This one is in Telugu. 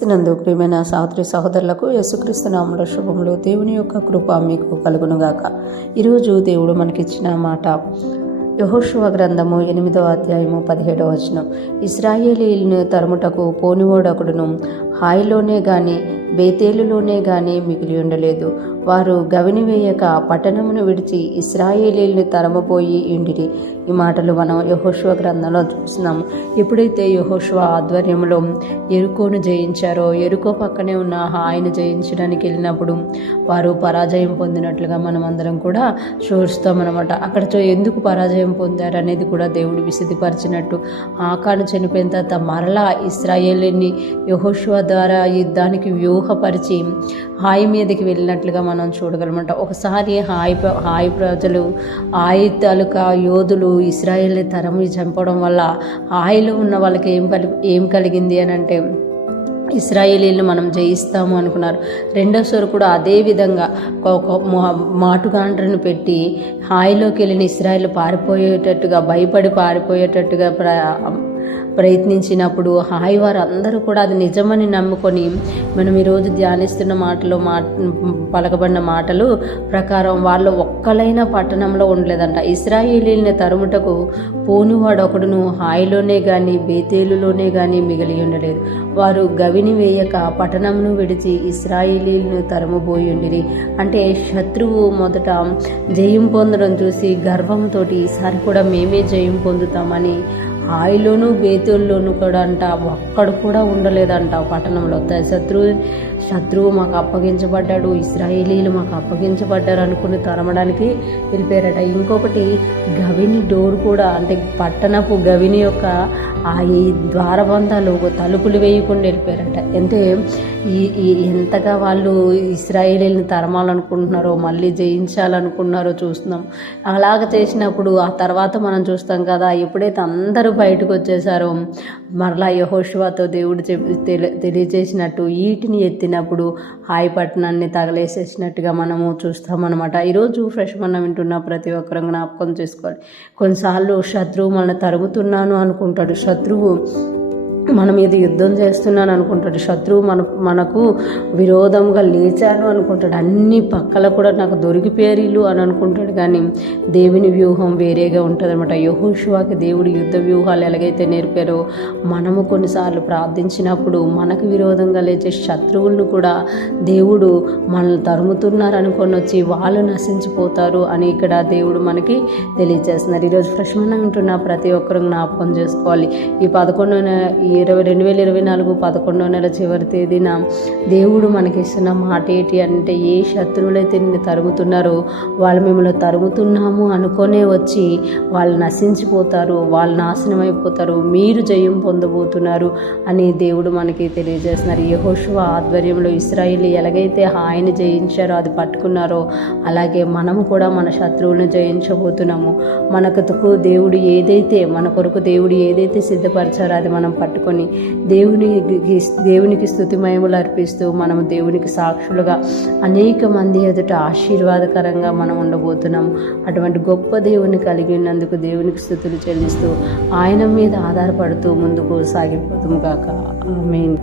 నందు ప్రియమైన సహోదరి సహోదరులకు యేసుక్రీస్తు నామములో శుభములు. దేవుని యొక్క కృప మీకు కలుగునుగాక. ఈరోజు దేవుడు మనకిచ్చిన మాట యెహోషువ గ్రంథము 8వ అధ్యాయము 17వ వచనం. ఇశ్రాయేలీయులను తరుముటకు పోనివాడొకడును హాయిలోనే గాని బేతేలులోనే గాని మిగిలి ఉండలేదు. వారు గవిని వేయక పట్టణమును విడిచి ఇశ్రాయేలీయులను తరమపోయి ఉండిరి. ఈ మాటలు మనం యెహోషువ గ్రంథంలో చూస్తున్నాము. ఎప్పుడైతే యెహోషువ ఆధ్వర్యంలో యెరికోను జయించారో, యెరికో పక్కనే ఉన్న హాయిని జయించడానికి వెళ్ళినప్పుడు వారు పరాజయం పొందినట్లుగా మనం అందరం కూడా చూస్తామన్నమాట. అక్కడ ఎందుకు పరాజయం పొందారు అనేది కూడా దేవుడు విశదీపరిచినట్టు, ఆకాను చనిపోయిన తర్వాత మరలా ఇశ్రాయేలుని యెహోషువ ద్వారా యుద్ధానికి వ్యూహపరిచి హాయి మీదకి వెళ్ళినట్లుగా మనం చూడగలమంట. ఒకసారి హాయి ప్రజలు, హాయి తాలూకా యోధులు ఇశ్రాయేల్ని తరమి చంపడం వల్ల హాయిలో ఉన్న వాళ్ళకి ఏం కలిగింది అని అంటే, ఇశ్రాయేలీలను మనం జయిస్తాము అనుకున్నారు. రెండోసారి కూడా అదే విధంగా ఒక మాటుగాండ్రను పెట్టి హాయిలోకి వెళ్ళిన ఇశ్రాయేలు పారిపోయేటట్టుగా, భయపడి పారిపోయేటట్టుగా ప్రయత్నించినప్పుడు హాయి వారు అందరూ కూడా అది నిజమని నమ్ముకొని, మనం ఈరోజు ధ్యానిస్తున్న పలకబడిన మాటలు ప్రకారం వాళ్ళు ఒక్కలైన పట్టణంలో ఉండలేదంట. ఇశ్రాయేలీని తరుముటకు పోనివాడు ఒకడును హాయిలోనే గాని బేతేలులోనే గాని మిగిలి ఉండలేదు. వారు గవిని వేయక పట్టణంను విడిచి ఇశ్రాయేలీలను తరుముబోయి ఉండిరి. అంటే శత్రువు మొదట జయం పొందడం చూసి గర్వంతో ఈసారి కూడా మేమే జయం పొందుతామని హాయిలోను బేతుల్లోనూ కూడా అంట ఒక్కడు కూడా ఉండలేదంట పట్టణంలో. శత్రువు మాకు అప్పగించబడ్డాడు, ఇశ్రాయేలీలు మాకు అప్పగించబడ్డారు అనుకుని తరమడానికి వెళ్ళిపోయారట. ఇంకొకటి గవిని డోర్ కూడా, అంటే పట్టణపు గవిని యొక్క ఈ ద్వారబంధాలు తలుపులు వేయకుండా వెళ్ళిపోయారట. అంటే ఎంతగా వాళ్ళు ఇశ్రాయేలీని తరమాలనుకుంటున్నారో, మళ్ళీ జయించాలనుకున్నారో చూస్తున్నాం. అలాగ చేసినప్పుడు ఆ తర్వాత మనం చూస్తాం కదా, ఎప్పుడైతే అందరూ బయటకు వచ్చేసారో మరలా యెహోషువతో దేవుడు తెలియజేసినట్టు ఈటిని ఎత్తినప్పుడు హాయి పట్టణాన్ని తగలేసేసినట్టుగా మనము చూస్తామన్నమాట. ఈరోజు ఫ్రెష్ మనం వింటున్న ప్రతి ఒక్కరు జ్ఞాపకం చేసుకోవాలి. కొన్నిసార్లు శత్రువు మనల్ని తరుగుతున్నాను అనుకుంటాడు, శత్రువు మన మీద యుద్ధం చేస్తున్నాను అనుకుంటాడు, శత్రువు మనకు విరోధంగా లేచాను అనుకుంటాడు, అన్ని పక్కల కూడా నాకు దొరికిపోయారు అని అనుకుంటాడు. కానీ దేవుని వ్యూహం వేరేగా ఉంటుంది అనమాట. యెహోషువకి దేవుడు యుద్ధ వ్యూహాలు ఎలాగైతే నేర్పారో, మనము కొన్నిసార్లు ప్రార్థించినప్పుడు మనకు విరోధంగా లేచే శత్రువులను కూడా దేవుడు మనల్ని తరుముతున్నారు అనుకొని వచ్చి వాళ్ళు నశించిపోతారు అని ఇక్కడ దేవుడు మనకి తెలియజేస్తున్నారు. ఈరోజు ఫ్రెష్ మనం వింటున్న ప్రతి ఒక్కరు జ్ఞాపకం చేసుకోవాలి. ఈ 2024 11వ నెల చివరి తేదీన దేవుడు మనకిస్తున్న మాట ఏంటి అంటే, ఏ శత్రువులైతే నిన్ను తరుగుతున్నారో వాళ్ళు మిమ్మల్ని తరుగుతున్నాము అనుకునే వచ్చి వాళ్ళు నశించిపోతారు, వాళ్ళు నాశనం అయిపోతారు, మీరు జయం పొందబోతున్నారు అని దేవుడు మనకి తెలియజేస్తున్నారు. యెహోషువ ఆధ్వర్యంలో ఇశ్రాయేలు ఎలాగైతే హాయిని జయించారో, అది పట్టుకున్నారో, అలాగే మనము కూడా మన శత్రువులను జయించబోతున్నాము. మన కొరకు దేవుడు ఏదైతే సిద్ధపరిచారో అది మనం పట్టుకొని దేవునికి స్తుతి మహిమలు అర్పిస్తూ మనము దేవునికి సాక్షులుగా అనేక మంది ఎదుట ఆశీర్వాదకరంగా మనం ఉండబోతున్నాము. అటువంటి గొప్ప దేవుని కలిగి ఉన్నందుకు దేవునికి స్తుతులు చెల్లిస్తూ ఆయన మీద ఆధారపడుతూ ముందుకు సాగిపోతాము గాక. ఆమేన్.